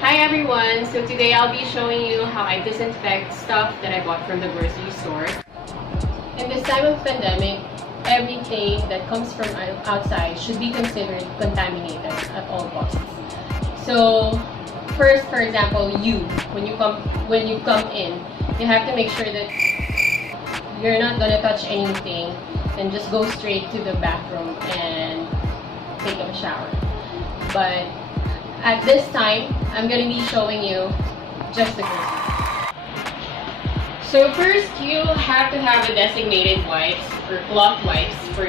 Hi everyone! So today I'll be showing you how I disinfect stuff that I bought from the grocery store. In this time of pandemic, everything that comes from outside should be considered contaminated at all costs. So first, for example, when you come in, you have to make sure that you're not gonna touch anything and just go straight to the bathroom and take a shower. But at this time, I'm going to be showing you just the groceries. So first, you have to have a designated wipes or cloth wipes for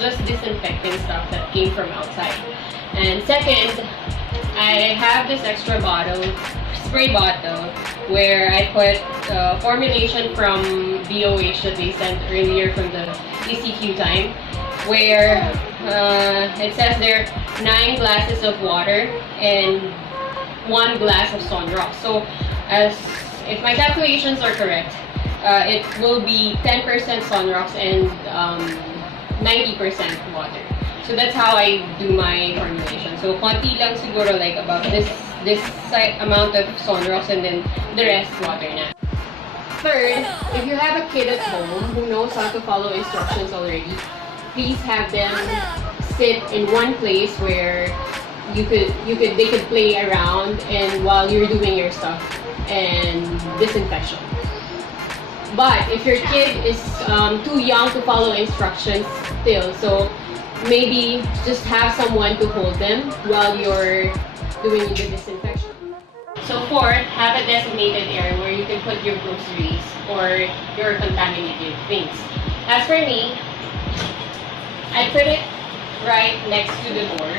just disinfecting stuff that came from outside. And second, I have this extra spray bottle, where I put formulation from BOH that they sent earlier from the ECQ time, where it says there 9 glasses of water and 1 glass of sunrock. So if my calculations are correct, it will be 10% sunrocks and 90% water. So that's how I do my formulation. So konti lang siguro, like about this amount of sunrocks, and then the rest water na. Third, if you have a kid at home who knows how to follow instructions already, please have them sit in one place where they could play around and while you're doing your stuff and disinfection. But if your kid is too young to follow instructions still, so maybe just have someone to hold them while you're doing the disinfection. So fourth, have a designated area where you can put your groceries or your contaminated things. As for me, I put it right next to the door.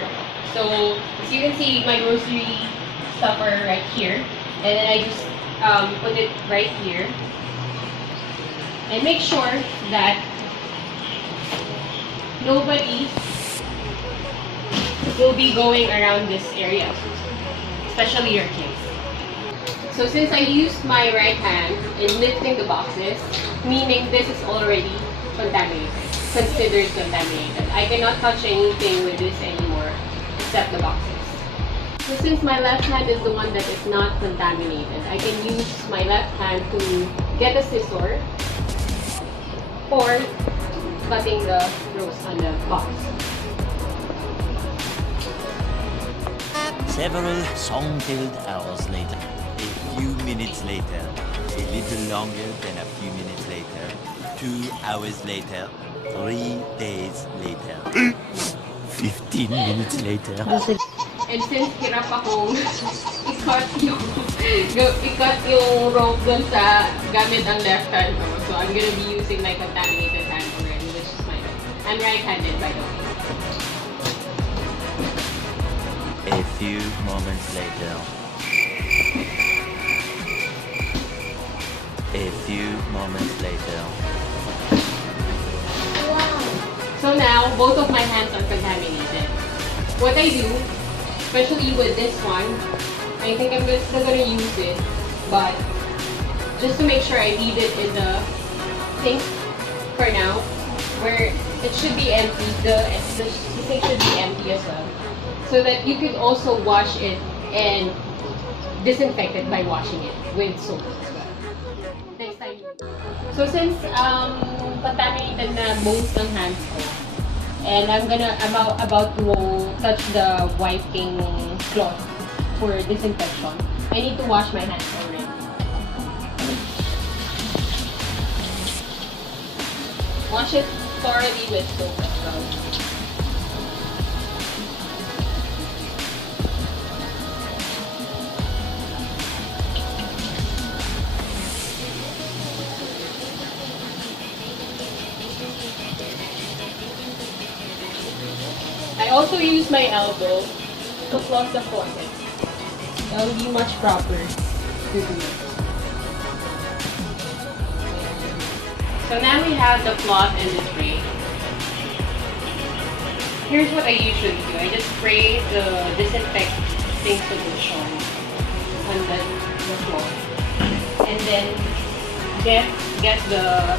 So as you can see, my grocery stuff are right here. And then I just put it right here. And make sure that nobody will be going around this area, especially your kids. So since I used my right hand in lifting the boxes, meaning this is already considered contaminated. I cannot touch anything with this anymore except the boxes. So since my left hand is the one that is not contaminated, I can use my left hand to get a scissor for cutting the rows on the box. Several song-filled hours later, a few minutes later, a little longer than a few minutes later, 2 hours later, 3 days later, 15 minutes later. And since hirap akong i-cut yung rope dun sa gamit ang left hand ko, so I'm gonna be using my contaminated hand already, which is my right. I'm right-handed, by the way. A few moments later. A few moments later. Wow! So now, both of my hands are contaminated. What I do, especially with this one, I think I'm still gonna use it, but just to make sure I leave it in the sink for now, where it should be empty. The sink should be empty as well, so that you could also wash it and disinfect it by washing it with soap as well. Next time. So since contaminated na both ng hands ko, and I'm about to touch the wiping cloth for disinfection, I need to wash my hands already. Wash it thoroughly with soap as well. I also use my elbow to close the faucet. That will be much proper to do it. So now we have the cloth and the spray. Here's what I usually do. I just spray the disinfecting solution on the cloth. And then get the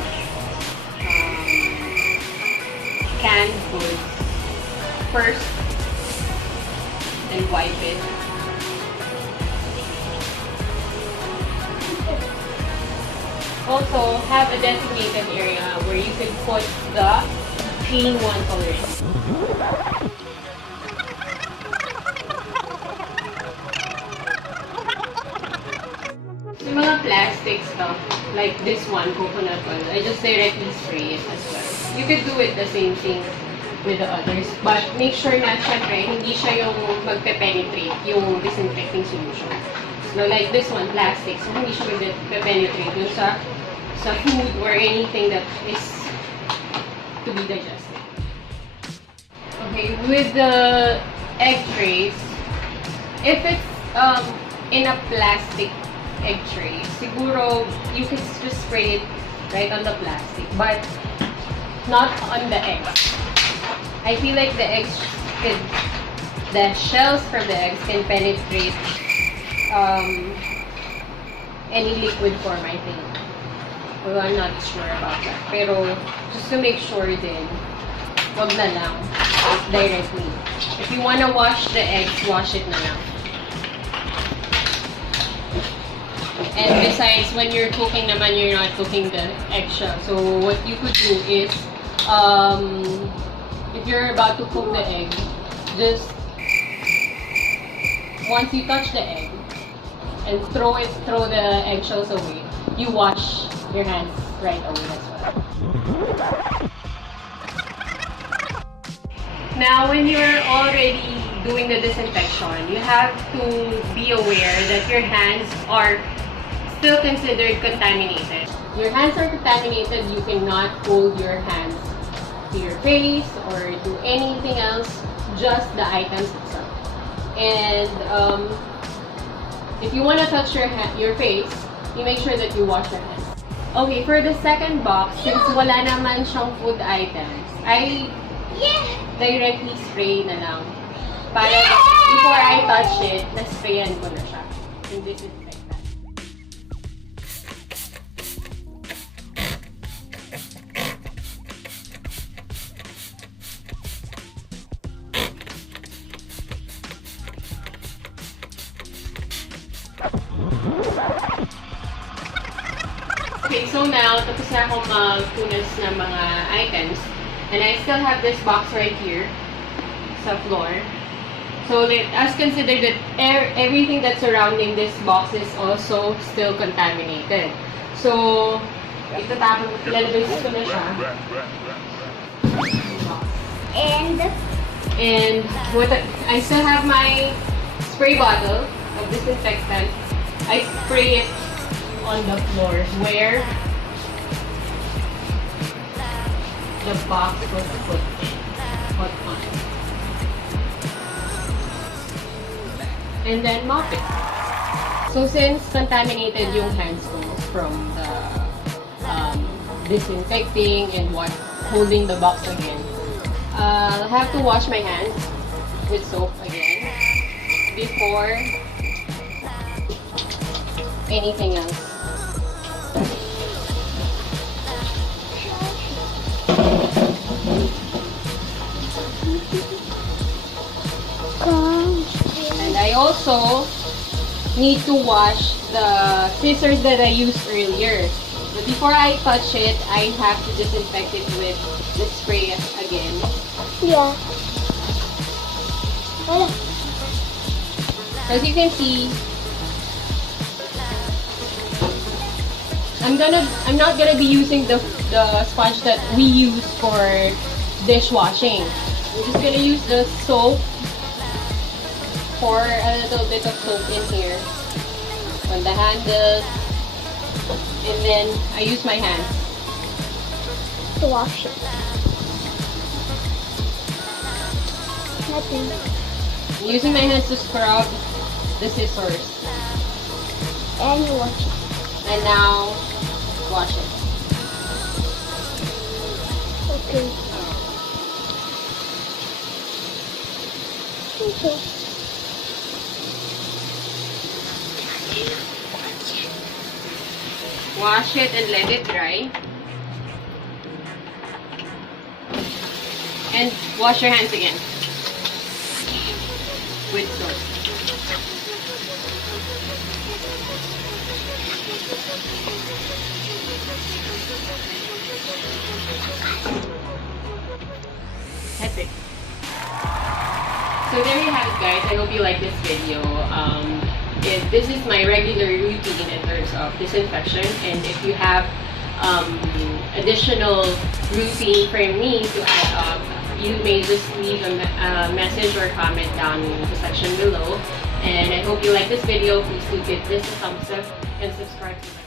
canned goods first and wipe it. also have a designated area where you can put the in-one coloring. Yung mga plastic stuff, like this one, coconut oil, I just directly spray it as well. You could do it the same thing with the others, but make sure na syempre, hindi siya yung magpe-penetrate yung disinfecting solution. So like this one, plastic, so hindi siya magpe-penetrate dun sa food or anything that is to be digested. Okay, with the egg trays, if it's in a plastic egg tray, siguro you can just spray it right on the plastic, but not on the eggs. I feel like the shells from the eggs can penetrate any liquid form, I think. Well, I'm not sure about that. Pero just to make sure din, wag na lang directly. If you wanna wash the eggs, wash it na lang. And besides, when you're cooking naman, you're not cooking the eggshell. So what you could do is, if you're about to cook the egg, just once you touch the egg and throw the eggshells away, you wash your hands right away as well. Now, when you're already doing the disinfection, you have to be aware that your hands are still considered contaminated. Your hands are contaminated, you cannot hold your hands to your face or do anything else, just the items itself. And if you want to touch your face, you make sure that you wash your hands. Okay, for the second box, since wala naman siyang food items, I directly spray na lang. Para before I touch it, na-sprayan ko na siya. Yung disinfectant. Okay, so now, tapos na akong magpunas ng mga items. And I still have this box right here sa floor. So let us consider that everything that's surrounding this box is also still contaminated. So, ilalabas ko na siya. And I still have my spray bottle of disinfectant. I spray it on the floor where the box was put on. And then mop it. So since contaminated yung hands ko from the disinfecting and holding the box again, I'll have to wash my hands with soap again before anything else. And I also need to wash the scissors that I used earlier. But before I touch it, I have to disinfect it with the spray again. Yeah. As you can see, I'm not gonna be using the sponge that we use for dishwashing. I'm just gonna use the soap. Pour a little bit of soap in here on the handles, and then I use my hands To wash it. Nothing. I'm using my hands to scrub the scissors, And you wash it. and now wash it. Okay. Okay. Wash it and let it dry. And wash your hands again with soap. That's it. So there you have it, guys. I hope you like this video. This is my regular routine in terms of disinfection, and if you have additional routine for me to add up, you may just leave a message or comment down in the section below. And I hope you like this video. Please do give this a thumbs up and subscribe to my channel.